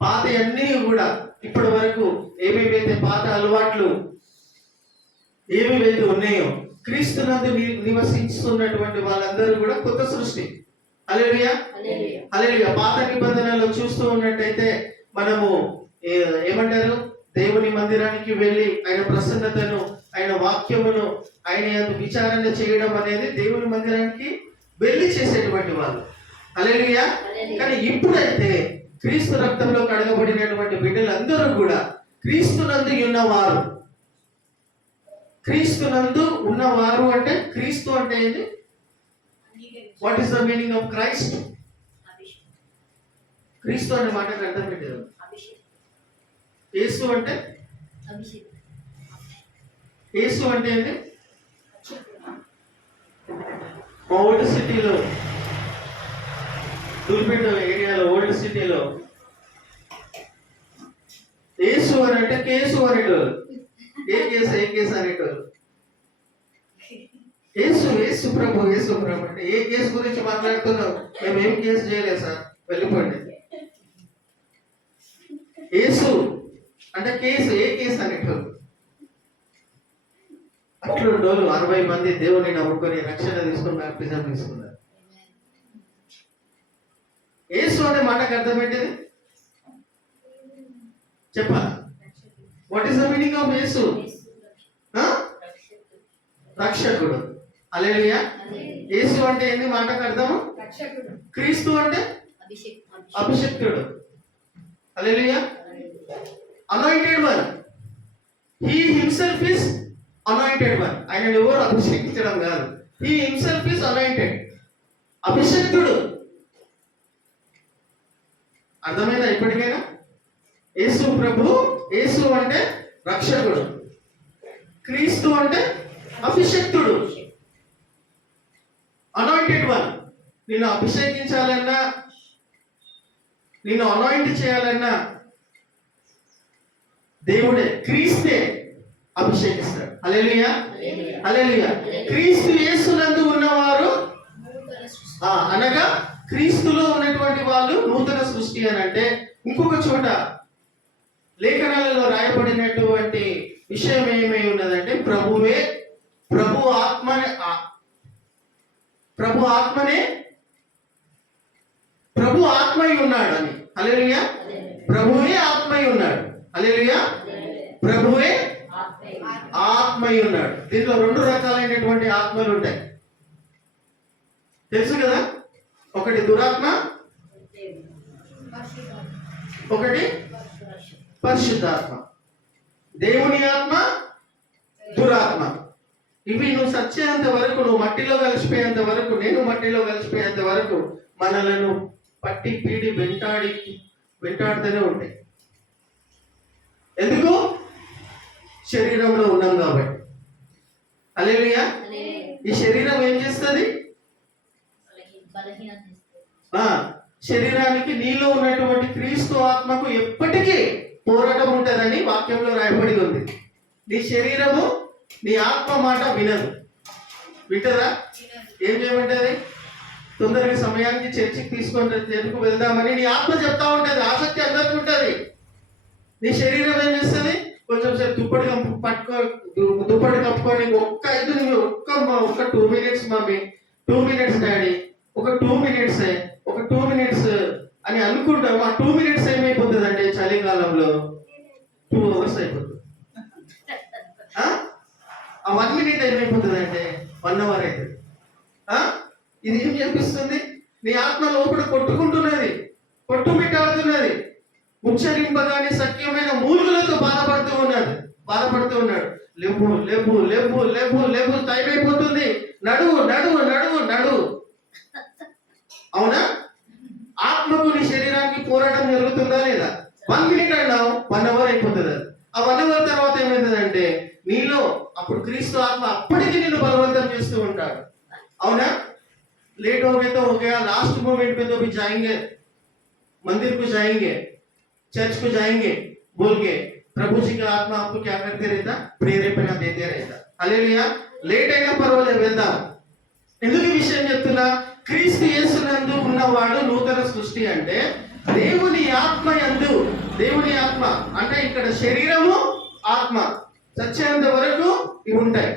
పాత అన్నీ కూడా ఇప్పటి వరకు ఏమేమైతే పాత అలవాట్లు ఏమేమైతే ఉన్నాయో క్రీస్తునందు నివసిస్తున్నటువంటి వాళ్ళందరూ కూడా కొత్త సృష్టి. హల్లెలూయా హల్లెలూయా. పాత నిబంధనలో చూస్తూ ఉన్నట్టయితే మనము ఏమంటారు, దేవుని మందిరానికి వెళ్ళి ఆయన ప్రసన్నతను, ఆయన వాక్యమును, ఆయన యందు విచారణ చేయడం అనేది దేవుని మందిరానికి వెళ్ళి చేసేటువంటి వాళ్ళు. హల్లెలూయా. కానీ ఇప్పుడైతే క్రీస్తు రక్తంలో కడగబడినటువంటి బిడ్డలందరూ కూడా క్రీస్తునందు ఉన్నవారు. క్రీస్తునందు ఉన్నవారు అంటే క్రీస్తు అంటే ఏంటి? What is the meaning of Christ? క్రీస్తు అనే మాటకు అర్థం పెట్టారు. యేసు అంటే యేసు అంటే ఏంటి? మా ఓల్డ్ సిటీలో, దూల్పేట ఏరియాలో ఓల్డ్ సిటీలో యేసు అని అంటే కేసు అనేటోళ్ళు. ఏ కేసు అనేటోళ్ళు. యేసు ప్రభు అంటే ఏ కేసు గురించి మాట్లాడుతున్నావు? మేము ఏం కేసు చేయలేదు సార్, వెళ్ళిపోండి. యేసు అంటే కేసు, ఏ కేసు అనేటోళ్ళు. అట్లుండోళ్ళు 60 మంది దేవుని నమ్ముకొని రక్షణ తీసుకుని బాప్టిజం తీసుకున్నారు. యేసు అనే మాటకు అర్థం ఏంటిది చెప్పాలా? What is the meaning of యేసు? రక్షకుడు. హల్లెలూయా. యేసు అంటే ఏంది మాటకు అర్థము? క్రీస్తు అంటే అభిషిక్తుడు. Hallelujah. Anointed one. He himself is anointed one. ఆయన ఎవరు అభిషేకించడం కాదు. హీ హిమ్సెల్ఫ్ ఇస్ అనాయింటెడ్, అభిషిక్తుడు. అర్థమైందా ఇప్పటికైనా? యేసు ప్రభు, యేసు అంటే రక్షకుడు, క్రీస్తు అంటే అభిషిక్తుడు, అనాయింటెడ్ వన్. నిన్ను అభిషేకించాలన్నా, నిన్ను అనాయింట్ చేయాలన్నా దేవుడే, క్రీస్తే అభిషేకిస్తాడు. హల్లెలూయా హల్లెలూయా. క్రీస్తు యేసునందు ఉన్నవారు అనగా క్రీస్తులో ఉన్నటువంటి వాళ్ళు నూతన సృష్టి అని అంటే, ఇంకొక చోట లేఖనాలలో రాయబడినటువంటి విషయం ఏమై ఉన్నదంటే, ప్రభు ఆత్మై ఉన్నాడు అని. హల్లెలూయా. ప్రభువే ఆత్మై ఉన్నాడు. హల్లెలూయా. ప్రభువే ఆత్మై ఉన్నాడు. దీంట్లో 2 రకాలైనటువంటి ఆత్మలు ఉంటాయి, తెలుసు కదా? ఒకటి దురాత్మ, ఒకటి పరిశుద్ధాత్మ. దేవుని ఆత్మ, దురాత్మ. ఇవి నువ్వు సచ్చేంత వరకు, నువ్వు మట్టిలో కలిసిపోయేంత వరకు, నేను మట్టిలో కలిసిపోయేంత వరకు మనలను పట్టి పీడి వెంటాడుతూనే ఉంటాయి. ఎందుకు? శరీరంలో ఉన్నాం కాబట్టి. హల్లెలూయా. ఈ శరీరం ఏం చేస్తుంది? శరీరానికి నీలో ఉన్నటువంటి క్రీస్తు ఆత్మకు ఎప్పటికీ పోరాటం ఉంటుందని వాక్యంలో రాయబడి ఉంది. నీ శరీరము నీ ఆత్మ మాట వినదు. వింటదా? ఏం చేయమంటది? తొందరగా సమయానికి చర్చికి తీసుకొని ఎందుకు వెళ్దామని నీ ఆత్మ చెప్తా ఉంటది. ఆసక్తి అందరికి ఉంటది. నీ శరీరం ఏం చేస్తుంది? కొంచెం సేపు దుప్పటి కప్పుకొని ఒక్క 2 మినిట్స్ మమ్మీ, 2 మినిట్స్ డాడీ, ఒక 2 మినిట్స్ అని అనుకుంటాం. ఆ 2 మినిట్స్ ఏమైపోతుంది అంటే చలికాలంలో 2 అవర్స్ అయిపోతుంది. ఆ 1 మినిట్ ఏమైపోతుంది అంటే 1 అవర్ అవుతుంది. ఇది ఏం చేపిస్తుంది? నీ ఆత్మ లోపల కొట్టుకుంటున్నది, కొట్టుమిట్టాడుతున్నది, ఉచ్చరింపగానే సఖ్యమైన మూలుగులతో బాధపడుతూ ఉన్నాడు. లేపు టైం అయిపోతుంది, నడువు. అవునా? ఆత్మకు నీ శరీరానికి పోరాటం జరుగుతుందా లేదా? 1 మినిట్ అన్నావు, 1 అవర్ అయిపోతుంది. ఆ 1 అవర్ తర్వాత ఏమవుతుందంటే నీలో అప్పుడు క్రీస్తు ఆత్మ అప్పటికి నిన్ను బలవంతం చేస్తూ ఉంటాడు. అవునా? लेट हो गए तो हो गया, लास्ट मोमेंट पे तो भी जाएंगे, मंदिर को जाएंगे, चर्च को जाएंगे बोल के प्रभु जी का आत्मा आपको क्या करते रहता? प्रेरेपण देते रहता. హల్లెలూయా. లేట్ అయినా పర్వాలేదు, వెళ్దాం. ఎందుకు ఈ విషయం చెప్తున్నా? క్రీస్తు యేసునందు ఉన్నవాడు నూతన సృష్టి అంటే దేవుని ఆత్మ యందు దేవుని ఆత్మ అంటే ఇక్కడ శరీరము ఆత్మ చచ్చేంత వరకు ఇవి ఉంటాయి.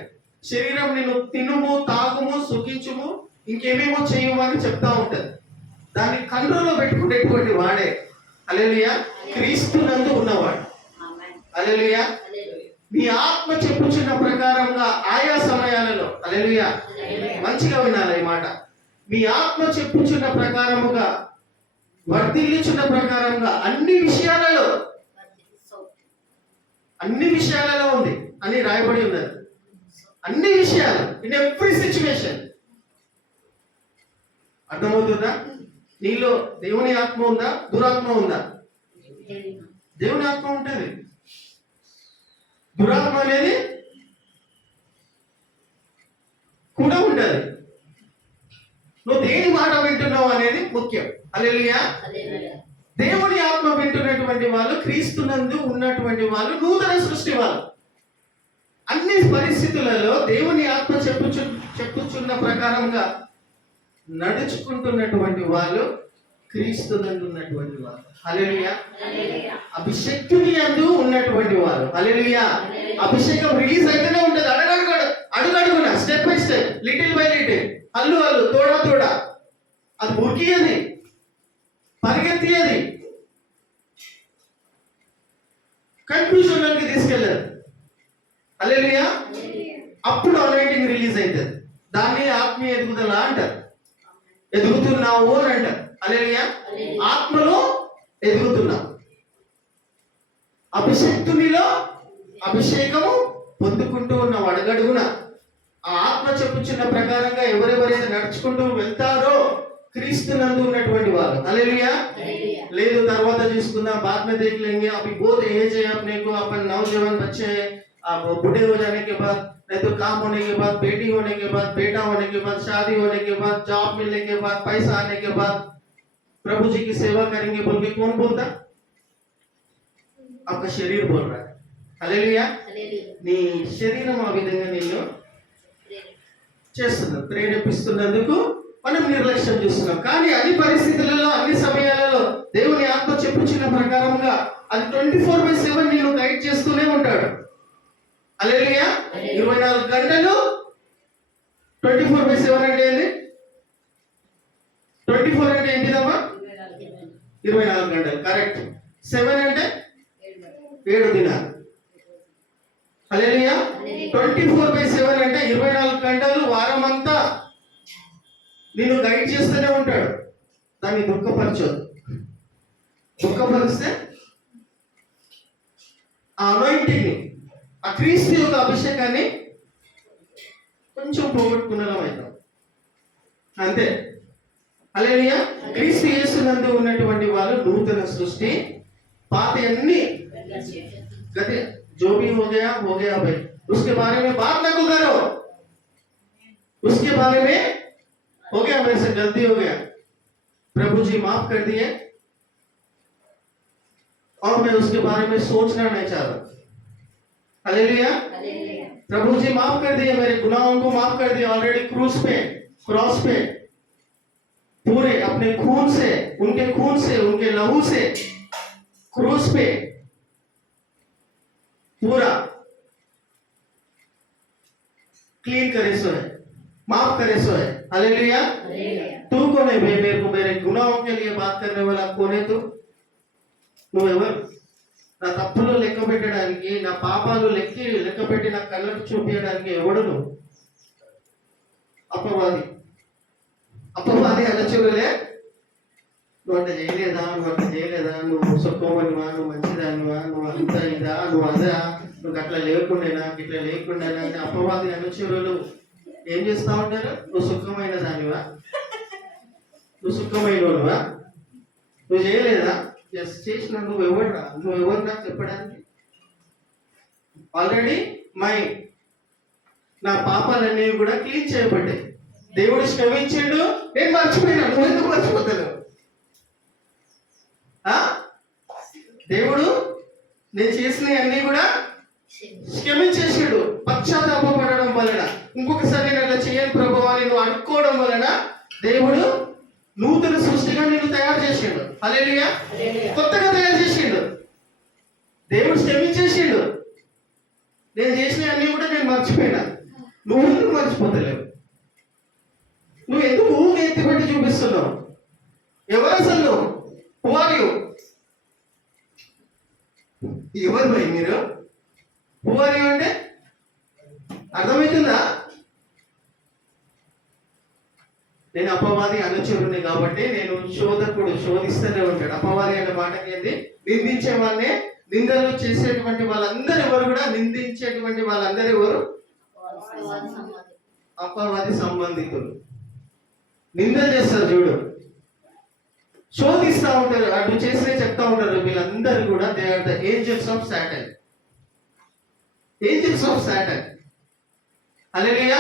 శరీరం నిన్ను తినుము, తాగుము, సుఖించుము, ఇంకేమేమో చేయము అని చెప్తా ఉంటది. దాన్ని కంట్రోల్లో పెట్టుకునేటువంటి వాడే హల్లెలూయా క్రీస్తునందు ఉన్నవాడు. హల్లెలూయా నీ ఆత్మ చెప్పుచున్న ప్రకారంగా ఆయా సమయాలలో హల్లెలూయా మంచిగా వినాలి ఈ మాట. మీ ఆత్మ చెప్పుచున్న ప్రకారముగా వర్ధిల్లుచున్న ప్రకారంగా అన్ని విషయాలలో ఉంది అని రాయబడి ఉన్నది. అన్ని విషయాలు ఇన్ ఎవ్రీ సిచ్యువేషన్. అర్థమవుతుందా? నీలో దేవుని ఆత్మ ఉందా, దురాత్మ ఉందా? దేవుని ఆత్మ ఉంటుంది, దురాత్మ అనేది కూడా ఉంటుంది. నువ్వు దేని మాట వింటున్నావు అనేది ముఖ్యం. హల్లెలూయా దేవుని ఆత్మ వింటున్నటువంటి వాళ్ళు, క్రీస్తునందు ఉన్నటువంటి వాళ్ళు నూతన సృష్టి వాళ్ళు. అన్ని పరిస్థితులలో దేవుని ఆత్మ చెప్పుచున్న ప్రకారంగా నడుచుకుంటున్నటువంటి వాళ్ళు క్రీస్తునందు ఉన్నటువంటి వాళ్ళు. హల్లెలూయా అభిషేకుని యందు ఉన్నటువంటి వారు. హల్లెలూయా అభిషేకం రిలీజ్ అయితేనే ఉంటుంది. అడుగడుగున step by step, little by little, అల్లు తోడా అది ఉరికియది, పరిగెత్తియది, కన్ఫ్యూజన్ లోకి తీసుకెళ్ళదు. హల్లెలూయా అప్పుడు అనాయింటింగ్ రిలీజ్ అవుతుంది. దాన్ని ఆత్మీయ ఎదుగుదల అంటారు. ఎదుగుతున్నావు అని అంటారు. హల్లెలూయా ఆత్మలో ఎదుగుతున్నావు. అభిషేక్తునిలో అభిషేకము పొందుకుంటూ ఉన్నావు. అడుగడుగున ఆ ఆత్మ చెప్పుచున్న ప్రకారంగా ఎవరెవరైతే నడుచుకుంటూ వెళ్తారో క్రీస్తునందు ఉన్నటువంటి వాళ్ళు. హల్లెలూయా లేదు తర్వాత చూసుకుందాం, बाद में देख लेंगे, अभी बहुत एज है अपने को, अपन नौजवान बच्चे हैं, अब बूढ़े हो जाने के बाद, नहीं तो काम होने के बाद, बेटी होने के बाद, बेटा होने के बाद, शादी होने के बाद, जॉब मिलने के बाद, पैसा आने के बाद प्रभु जी की सेवा करेंगे बोल के कौन बोलता? आपका शरीर बोल रहा है. హల్లెలూయా నీ శరీరం ఆ విధంగా నేను చేస్తున్నాను, ప్రేరేపిస్తున్నందుకు మనం నిర్లక్ష్యం చేస్తున్నాం. కానీ అన్ని పరిస్థితులలో, అన్ని సమయాలలో దేవుని ఆత్మ చెప్పుచున్న ప్రకారంగా అది 24/7 నేను గైడ్ చేస్తూనే ఉంటాడు. హల్లెలూయా 24 గంటలు 24/7 అంటే ఏంది? 24 అంటే ఏంటిదమ్మా? 24 గంటలు కరెక్ట్. 7 అంటే 7 దినాలు. హల్లెలూయా 24/7 అంటే 24 గంటలు వారమంతా నిన్ను గైడ్ చేస్తూనే ఉంటాడు. దాన్ని దుఃఖపరచదు. దుఃఖపరిస్తే ఆ అనాయింటింగ్ ని, ఆ క్రీస్తు యొక్క అభిషేకాన్ని కొంచెం పోగొట్టుకునేలా అవుతాం అంతే. హల్లెలూయా క్రీస్తు యేసునందు ఉన్నటువంటి వాళ్ళు నూతన సృష్టి. పాత అన్ని గతే जो भी हो गया भाई, उसके बारे में बात ना करो, उसके बारे में हो गया, मेरे से गलती हो गया, प्रभु जी माफ कर दिए और मैं उसके बारे में सोचना नहीं चाह रहा. हालेलुया प्रभु जी माफ कर दिए, मेरे गुनाहों को माफ कर दिया ऑलरेडी क्रॉस पे पूरे अपने खून से, उनके खून से, उनके लहू से क्रॉस पे पूरा क्लीन करे सो है, माफ करे सो है. हालेलुया तू कौन है मेरे को मेरे गुनाहों के लिए बात करने वाला कौन है? तू నువ్వెవరు? నా తప్పులు లెక్క పెట్టడానికి, నా పాపాలు లెక్క పెట్టి నా కళ్ళకు చూపించడానికి ఎవడు నువ్వు? అప్పవాది అలచులే. నువ్వు అంత చేయలేదా, నువ్వు సొక్కోమనివా, నువ్వు మంచిదానివా, నువ్వు అంత ఇదా, నువ్వు అదా, నువ్వు అట్లా లేకుండా ఇట్లా లేకుండా అప్పవాది అనుచరులు ఏం చేస్తా ఉంటారు? నువ్వు సుఖమైన దానివా, నువ్వు సుఖమైనవా, నువ్వు చేయలేదా? ఎస్ చేసిన నువ్వు ఎవరు నాకు చెప్పడానికి? ఆల్రెడీ నా పాపాలన్నీ కూడా క్లీన్ చేయబడ్డాయి. దేవుడు క్షమించాడు, నేను మర్చిపోయినా. నువ్వు ఎందుకు మర్చిపోతాను? దేవుడు నేను చేసిన అన్ని కూడా క్షమించేసాడు. పశ్చాత్తాపడడం వలన, ఇంకొకసారి నేను అలా చేయను ప్రభువా అని నువ్వు అనుకోవడం వలన దేవుడు నూతన సృష్టిగా నిన్ను తయారు చేసాడు. హల్లెలూయా కొత్తగా తయారు చేసాడు. దేవుడు క్షమించేసిండు. నేను చేసిన అన్ని కూడా నేను మర్చిపోయినా. నువ్వు ఎందుకు మర్చిపోతలేవు? నువ్వు ఎందుకు ఊరికి ఎత్తిపెట్టి చూపిస్తున్నావు? ఎవరు అసలు నువ్వు? Who are you? ఎవరు భయ్ మీరు? హూ ఆర్ యు అంటే అర్థమవుతుందా? నేను అపవాది అనుచరుని కాబట్టి నేను శోధకుడు, శోధిస్తూనే ఉంటాడు. అపవాది అనే మాటకి ఏంది? నిందించే వాళ్ళనే. నిందలు చేసేటువంటి వాళ్ళందరూ ఎవరు కూడా నిందించేటువంటి వాళ్ళందరూ ఎవరు? అపవాది సంబంధికులు. నిందలు చేస్తారు చూడు, శోధిస్తూ ఉంటారు, అటు చేసినే చెప్తా ఉంటారు. వీళ్ళందరూ కూడా they are the angels of Satan. Angels of Satan. Hallelujah.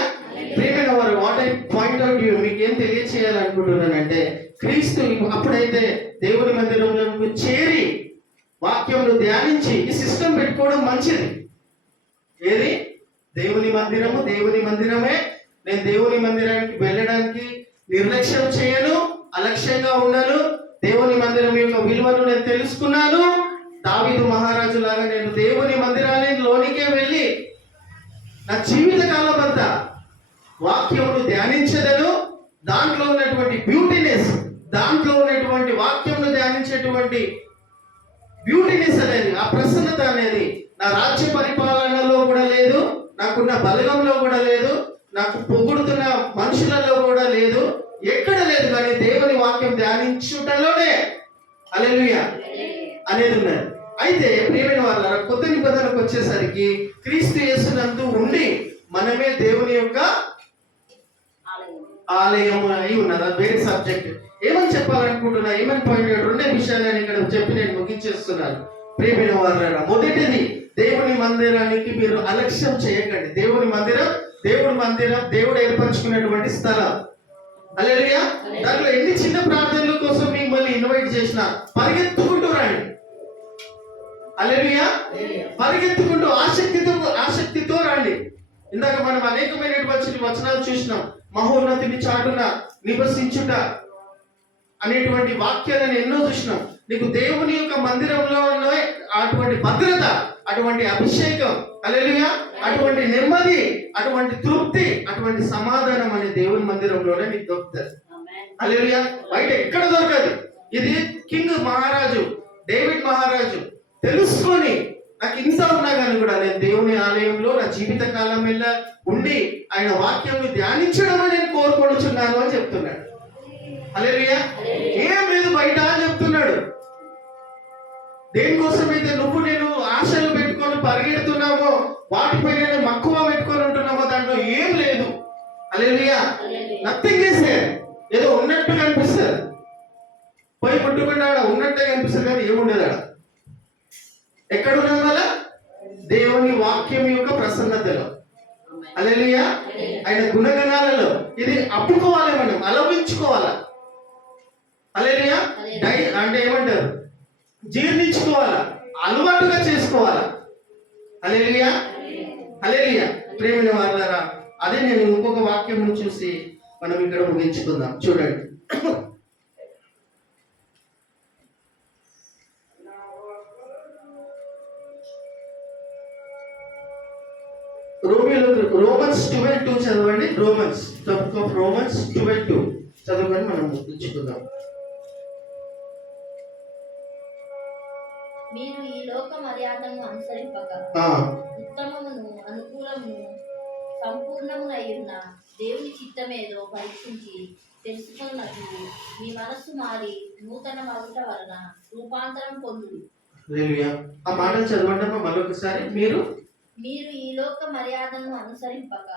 ప్రియమైన వారు, what I point out you, మీకు ఏం తెలియచేయాలనుకుంటున్నానంటే, క్రీస్తు అప్పుడైతే దేవుని మందిరంలో చేరి వాక్యంలో ధ్యానించి ఈ సిస్టమ్ పెట్టుకోవడం మంచిది. ఏది? దేవుని మందిరము దేవుని మందిరమే. నేను దేవుని మందిరానికి వెళ్ళడానికి నిర్లక్ష్యం చేయను, అలక్ష్యంగా ఉండను. దేవుని మందిరం యొక్క విలువను నేను తెలుసుకున్నాను. దావీదు మహారాజు లాగా నేను దేవుని మందిరానికి లోనికే వెళ్ళి నా జీవిత కాలం అంతా వాక్యమును ధ్యానించదను. దాంట్లో ఉన్నటువంటి బ్యూటీనెస్, దాంట్లో ఉన్నటువంటి వాక్యమును ధ్యానించేటువంటి బ్యూటీనెస్ అనేది, ఆ ప్రసన్నత అనేది నా రాజ్య పరిపాలనలో కూడా లేదు, నాకున్న బలగంలో కూడా లేదు, నాకు పొగుడుతున్న మనుషులలో కూడా లేదు, ఎక్కడ లేదు. కానీ దేవుని వాక్యం ధ్యానించుటలోనే హల్లెలూయా అనేది ఉన్నది. అయితే ప్రియమైన వాళ్ళ కొత్త నిబంధనకు వచ్చేసరికి క్రీస్తు యేసునందు ఉండి మనమే దేవుని యొక్క ఆలయము అయి ఉన్నది. అది వేరే సబ్జెక్ట్. ఏమని చెప్పాలనుకుంటున్నా, ఏమని పాయింట్ అవుట్, రెండే విషయాలు నేను ఇక్కడ చెప్పి నేను ముగించేస్తున్నాను. ప్రియమైన వాళ్ళ మొదటిది, దేవుని మందిరానికి మీరు అలక్ష్యం చేయకండి. దేవుని మందిరం దేవుడు ఏర్పరచుకున్నటువంటి స్థలం. హల్లెలూయా. దాంట్లో ఎన్ని చిన్న ప్రార్థనల కోసం మిమ్మల్ని ఇన్వైట్ చేసినా పరిగెత్తుకుంటూ రండి. హల్లెలూయా. పరిగెత్తుకుంటూ ఆసక్తితో రండి. ఇందాక మనం అనేకమైనటువంటి వచనాలు చూసినాం. మహోన్నతిని చాటున నివసించుట అనేటువంటి వాక్యాలను ఎన్నో చూసినాం. నీకు దేవుని యొక్క మందిరంలో అటువంటి భద్రత, అటువంటి అభిషేకం, హల్లెలూయా, అటువంటి నెమ్మది, అటువంటి తృప్తి, అటువంటి సమాధానం అనే దేవుని మందిరంలోనే నీకు దొరుకుతుంది. హల్లెలూయా. బయట ఎక్కడ దొరకదు. ఇది కింగ్ మహారాజు డేవిడ్ మహారాజు తెలుసుకొని, నాకు ఇంత ఉన్నా కానీ కూడా నేను దేవుని ఆలయంలో నా జీవిత కాలం వెళ్ళ ఉండి ఆయన వాక్యాన్ని ధ్యానించడమే నేను కోరుకొనుచున్నాను అని చెప్తున్నాడు. హల్లెలూయా. ఏం లేదు బయట అని చెప్తున్నాడు. దేనికోసమైతే నువ్వు నేను ఆశలు పెట్టుకొని పరిగెడుతున్నామో, వాటిపై నేను మక్కువ పెట్టుకొని ఉంటున్నామో దాంట్లో ఏం లేదు. హల్లెలూయా. Nothing is there. ఏదో ఉన్నట్టు కనిపిస్తుంది, పోయి ముట్టుకుంటే ఉన్నట్టే కనిపిస్తుంది, కానీ ఏముండదు ఆడ. ఎక్కడున్నది వల్ల? దేవుని వాక్యం యొక్క ప్రసన్నతలో, హల్లెలూయా, ఆయన గుణగణాలలో. ఇది అప్పుకోవాలి, మనం అలవించుకోవాలా. హల్లెలూయా. అంటే ఏమంటారు, జీర్ణించుకోవాలా, అలవాటుగా చేసుకోవాలా. హల్లెలూయా. హల్లెలూయా. ప్రేమైన వారులారా, అదే నేను ఇంకొక వాక్యం చూసి మనం ఇక్కడ ముగించుకుందాం. చూడండి, రోమన్స్ 12:2 చదవండి. రోమన్స్ 12:2 చదవని మనం ముగించుకుందాం. మీరు ఈ లోక మర్యాదను అనుసరింపక ఉత్తమమును అనుకూలమును సంపూర్ణమునై ఉన్న దేవుని చిత్తమేదో పరీక్షించి తెలుసుకున్నట్లు మీ మనస్సు మారి నూతన మగుట వలన రూపాంతరం పొందుడు. హల్లెలూయా. ఆ మాటలు చదవండి మరొకసారి. మీరు ఈ లోక మర్యాదను అనుసరింపక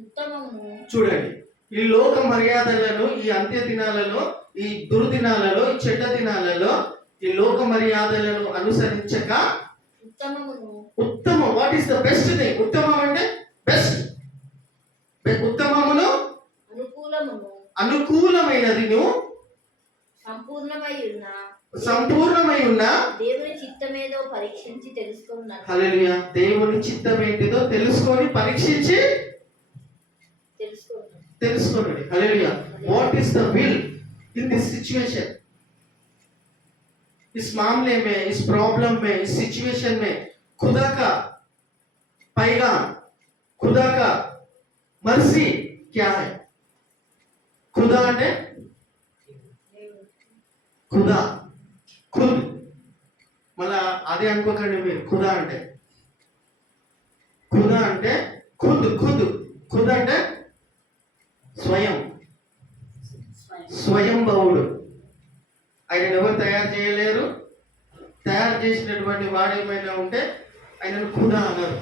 ఉత్తమమును. చూడండి, ఈ లోక మర్యాదలను, ఈ అంత్య దినాలలో, ఈ దుర్దినాలలో, ఈ చెడ్డ దినాలలో ఈ లోక మర్యాదలను అనుసరించక ఉత్తమం. What is the best thing? ఉత్తమం అంటే బెస్ట్. ఉత్తమమును అనుకూలమైనది నువ్వు సంపూర్ణమై ఉన్న దేవుని చిత్తమేదో పరీక్షించి తెలుసుకున్నాను. హల్లెలూయా. దేవుని చిత్తం ఏంటిదో తెలుసుకొని పరీక్షించి తెలుసుకోండి. Hallelujah. What is the will in this situation? इस मामले में, इस प्रॉब्लम में, इस सिचुएशन में खुदा का पैगाम, खुदा का मर्जी क्या है? खुदा అంటే खुदा खुद, మళ్ళా అదే అనుకోకండి మీరు. ఖుదా అంటే ఖుద్ అంటే స్వయంభవుడు. ఆయన ఎవరు తయారు చేయలేరు. తయారు చేసినటువంటి వాడు ఏమైనా ఉంటే ఆయనను ఖుదా అన్నారు.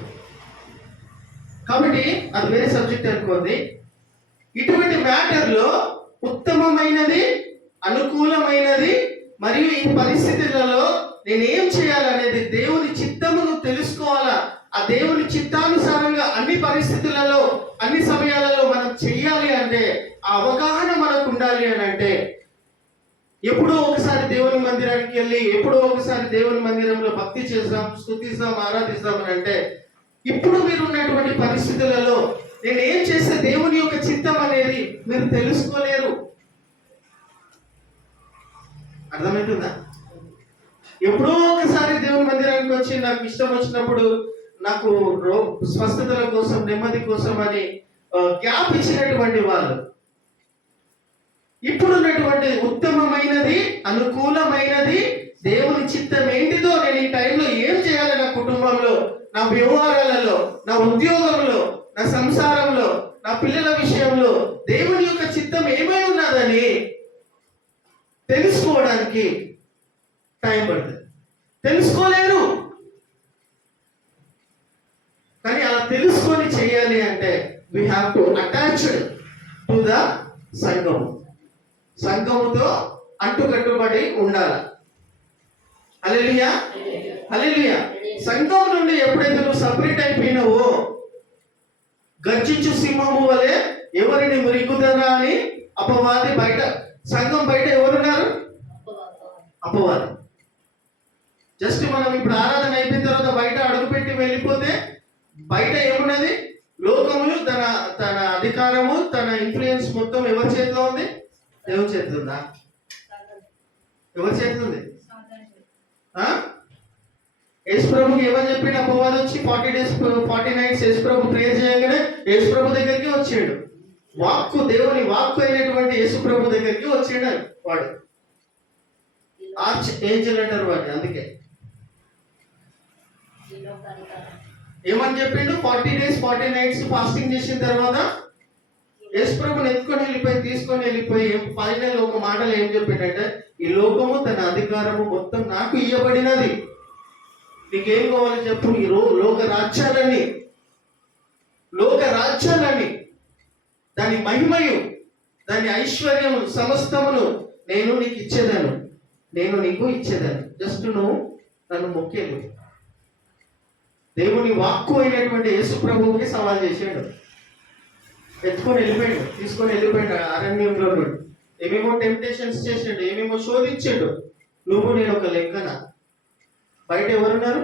కాబట్టి అది వేరే సబ్జెక్ట్ అనుకోండి. ఇటువంటి మ్యాటర్లో ఉత్తమమైనది, అనుకూలమైనది మరియు ఈ పరిస్థితులలో నేనేం చేయాలనేది దేవుని చిత్తమును తెలుసుకోవాలా. ఆ దేవుని చిత్తానుసారంగా అన్ని పరిస్థితులలో, అన్ని సమయాలలో మనం చెయ్యాలి అంటే ఆ అవగాహన మనకు ఉండాలి అని అంటే, ఎప్పుడో ఒకసారి దేవుని మందిరానికి వెళ్ళి ఎప్పుడో ఒకసారి దేవుని మందిరంలో భక్తి చేద్దాం, స్తుతిస్తాం, ఆరాధిస్తాం అని అంటే, ఇప్పుడు మీరు ఉన్నటువంటి పరిస్థితులలో నేను ఏం చేస్తే దేవుని యొక్క చిత్తం అనేది మీరు తెలుసుకోలేరు. అర్థమవుతుందా? ఎప్పుడో ఒకసారి దేవుని మందిరానికి వచ్చి నాకు ఇష్టం వచ్చినప్పుడు నాకు స్వస్థతల కోసం, నెమ్మది కోసం అని గ్యాప్ ఇచ్చినటువంటి వాళ్ళు, ఇప్పుడున్నటువంటి ఉత్తమమైనది, అనుకూలమైనది, దేవుని చిత్తం ఏంటిదో, నేను ఈ టైంలో ఏం చేయాలి, నా కుటుంబంలో, నా వ్యవహారాలలో, నా ఉద్యోగంలో, నా సంసారంలో, నా పిల్లల విషయంలో దేవుని యొక్క చిత్తం ఏమై ఉన్నదని తెలుసుకోవడానికి టైం పడుతుంది. తెలుసుకోలేరు. కానీ అలా తెలుసుకొని చేయాలి అంటే we have to attach to the సంఘం. సంఘముతో అంటుకట్టుబడి ఉండాలి. హల్లెలూయా, హల్లెలూయా. సంఘం నుండి ఎప్పుడైతే నువ్వు సపరేట్ అయిపోయినావో, గర్జించు సింహము వలె ఎవరిని మురికుదరా అని అపవాది బయట, సంఘం బయట ఎవరున్నారు? అపవాది. జస్ట్ మనం ఇప్పుడు ఆరాధన అయిపోయిన తర్వాత బయట అడుగుపెట్టి వెళ్ళిపోతే బయట ఏమున్నది? లోకములు, తన తన అధికారము, తన ఇన్ఫ్లుయెన్స్ మొత్తం ఎవరి చేతిలో ఉంది? దేవుని చేతిలో ఉందా? ఎవరి చేతిలో ఉంది? యేసు ప్రభుకి ఏమని చెప్పిండు? అపవాది వచ్చి 40 days 40 nights యేసు ప్రభు ప్రేయర్ చేయగానే యేసు ప్రభు దగ్గరికి వచ్చాడు. వాక్కు, దేవుని వాక్కు అయినటువంటి యేసు ప్రభు దగ్గరికి వచ్చాడు వాడు. ఆర్చ్ ఏంజల్ అంటారు వాడిని. అందుకే ఏమని చెప్పిండు? 40 days 40 nights ఫాస్టింగ్ చేసిన తర్వాత యేసు ప్రభుని తీసుకొని వెళ్ళిపోయి ఫైనల్ ఒక మాటలు ఏం చెప్పిండంటే, ఈ లోకము తన అధికారము మొత్తం నాకు ఇవ్వబడినది, నీకేం కావాలి చెప్పు, ఈ లోక రాజ్యాలని దాని మహిమయు, దాని ఐశ్వర్యము సమస్తమును నేను నీకు ఇచ్చేదాను, నేను నీకు ఇచ్చేదాను, జస్ట్ నువ్వు నన్ను మొక్కేలు. దేవుని వాక్కు అయినటువంటి యేసు ప్రభువుకి సవాల్ చేశాడు. ఎత్తుకొని వెళ్ళిపోయాడు, తీసుకొని వెళ్ళిపోయాడు అరణ్యంలో. ఏమేమో టెంప్టేషన్స్ చేసాడు, ఏమేమో శోధించాడు. నువ్వు నేను ఒక లెక్కన. బయట ఎవరున్నారు?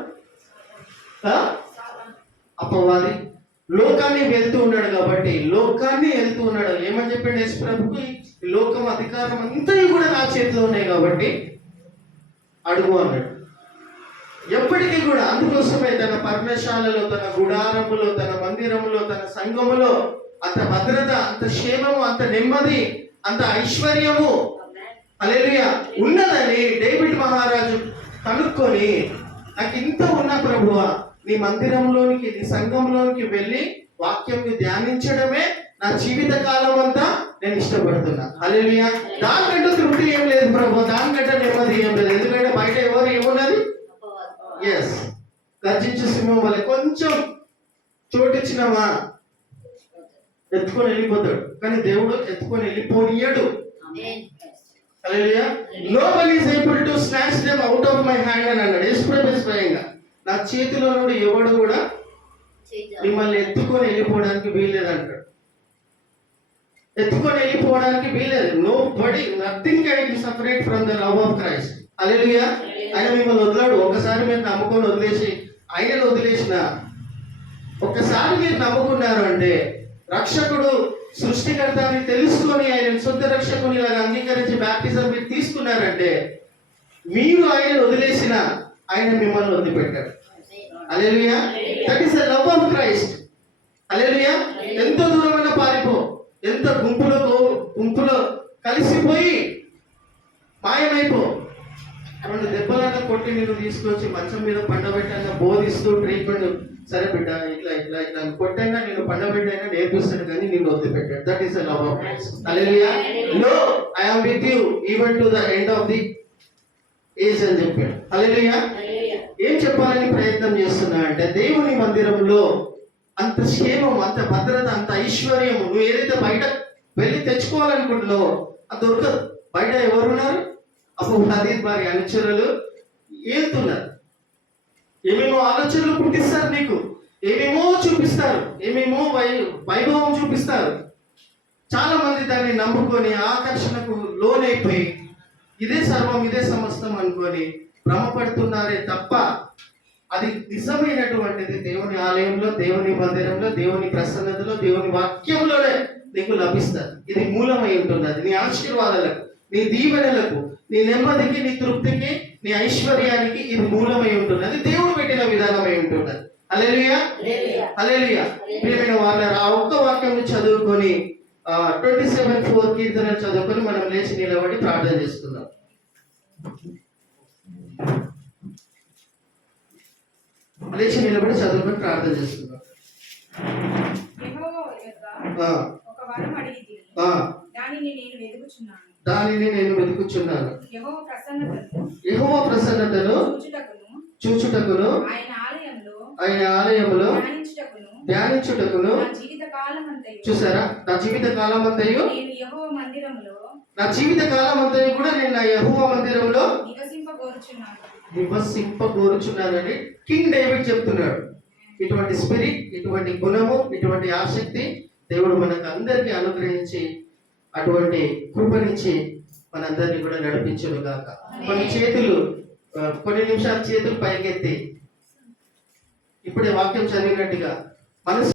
అపవాది. లోకాన్ని వెళ్తూ ఉన్నాడు కాబట్టి, ఏమని చెప్పాడు యేసు ప్రభుకి? లోకం అధికారం అంతా కూడా నా చేతిలో ఉన్నాయి కాబట్టి అడుగు అన్నాడు. ఎప్పటికీ కూడా అందుకోసమే తన పర్ణశాలలో, తన గుడారములో, తన మందిరములో, తన సంఘములో అంత భద్రత, అంత క్షేమము, అంత నెమ్మది, అంత ఐశ్వర్యము హల్లెలూయా ఉన్నదని డేవిడ్ మహారాజు కనుక్కొని, నాకు ఇంత ఉన్న ప్రభువా, నీ మందిరంలోనికి, నీ సంఘంలోనికి వెళ్ళి వాక్యంని ధ్యానించడమే నా జీవిత కాలం అంతా నేను ఇష్టపడుతున్నా. హల్లెలూయా. దానికంటే తృప్తి ఏం లేదు ప్రభు, దానికంటే నెమ్మది ఏం లేదు. ఎందుకంటే బయట ఎవరు ఏమున్నది? ఎస్, గర్జించు సింహం వల్ల కొంచెం చోటిచ్చినవా ఎత్తుకొని వెళ్ళిపోతాడు. కానీ దేవుడు ఎత్తుకొని వెళ్ళిపోనీయడు. Hallelujah. Nobody is able to snatch them out of my hand అని అన్నాడు యేసు స్వయంగా. నా చేతిలో నుండి ఎవడు కూడా మిమ్మల్ని ఎత్తుకొని వెళ్ళిపోవడానికి వీల్లేదంటాడు. ఎత్తుకొని వెళ్ళిపోవడానికి వీల్లేదు. Nobody, nothing can be separate from the love of Christ. Hallelujah. ఆయన మిమ్మల్ని వదలడు. ఒకసారి మీరు నమ్ముకొని వదిలేసి ఆయనను వదిలేసిన, ఒక్కసారి మీరు నమ్ముకున్నారు అంటే, రక్షకుడు సృష్టికర్త అని తెలుసుకొని ఆయన సొంత రక్షకుని ఇలాగ అంగీకరించి బ్యాప్టిజం మీరు తీసుకున్నారంటే, మీరు ఆయన వదిలేసిన ఆయన మిమ్మల్ని వదిలిపెట్టాడు. Hallelujah. That is the love of Christ. Hallelujah. ఎంత దూరమైన పారిపో, ఎంత గుంపులో కలిసిపోయి మాయమైపో, రెండు దెబ్బలన్నా కొట్టి నిన్ను తీసుకొచ్చి మంచం మీద పండబెట్టైనా బోధిస్తూ ట్రీట్మెంట్, సరే బిడ్డ ఇట్లా ఇట్లా ఇట్లా కొట్టైనా నేను పండబెట్టైనా నేర్పిస్తాను కానీ నిన్ను వదిలిపెట్టాడు. That is the love of Christ. Hallelujah. No, I am with you even to the end of the age అని చెప్పాడు. హల్లెలూయా. ఏం చెప్పాలని ప్రయత్నం చేస్తున్నా అంటే, దేవుని మందిరంలో అంత క్షేమం, అంత భద్రత, అంత ఐశ్వర్యం నువ్వు ఏదైతే బయట వెళ్ళి తెచ్చుకోవాలనుకుంటున్నావో అది దొరకదు. బయట ఎవరున్నారు? అపవాది వారి అనుచరులు ఏలుతున్నారు. ఏమేమో ఆలోచనలు పుట్టిస్తారు, నీకు ఏమేమో చూపిస్తారు, ఏమేమో వైభవం చూపిస్తారు. చాలా మంది దాన్ని నమ్ముకొని ఆకర్షణకు లోనైపోయి ఇదే సర్వం ఇదే సమస్తం అనుకొని భ్రమపడుతున్నారే తప్ప అది నిజమైనటువంటిది దేవుని ఆలయంలో, దేవుని మందిరంలో, దేవుని ప్రసన్నతలో, దేవుని వాక్యంలోనే నీకు లభిస్తుంది. ఇది మూలమై ఉంటున్నది. నీ ఆశీర్వాదాలకు, నీ దీవెనలకు, నీ నెమ్మదికి, నీ తృప్తికి, నీ ఐశ్వర్యానికి ఇది మూలమై ఉంటున్నది. దేవుడు పెట్టిన విధానమై ఉంటున్నది. హల్లెలూయా. హల్లెలూయా. ప్రియమైన వాళ్ళ ఆ ఒక్క వాక్యం చదువుకొని 27:4 కీర్తనలు చదువుకొని మనం లేచి నిలబడి ప్రార్థన చేసుకుందాం. లేచి నిలబడి చదువుకొని ప్రార్థన చేసుకుందాం. యెహోవా యొద్ద ఒక వరం అడిగితిని, దానిని నేను వెతుకుచున్నాను. యెహోవా ప్రసన్నతను చూచుటకును ఆయన ఆలయములో ధ్యానించుటకును. చూసారా, నా జీవిత కాలం అంతయు కూడా నేను నా యెహోవా మందిరంలో నివసింపగోరుచున్నానని కింగ్ డేవిడ్ చెప్తున్నాడు. ఇటువంటి స్పిరిట్, ఇటువంటి గుణము, ఇటువంటి ఆసక్తి దేవుడు మనకు అందరికీ అనుగ్రహించి అటువంటి కృపనిచ్చి మనందరినీ కూడా నడిపించును గాక. కొన్ని నిమిషాలు చేతులు పైకెత్తి ఇప్పుడే వాక్యం చదివినట్టుగా మనసు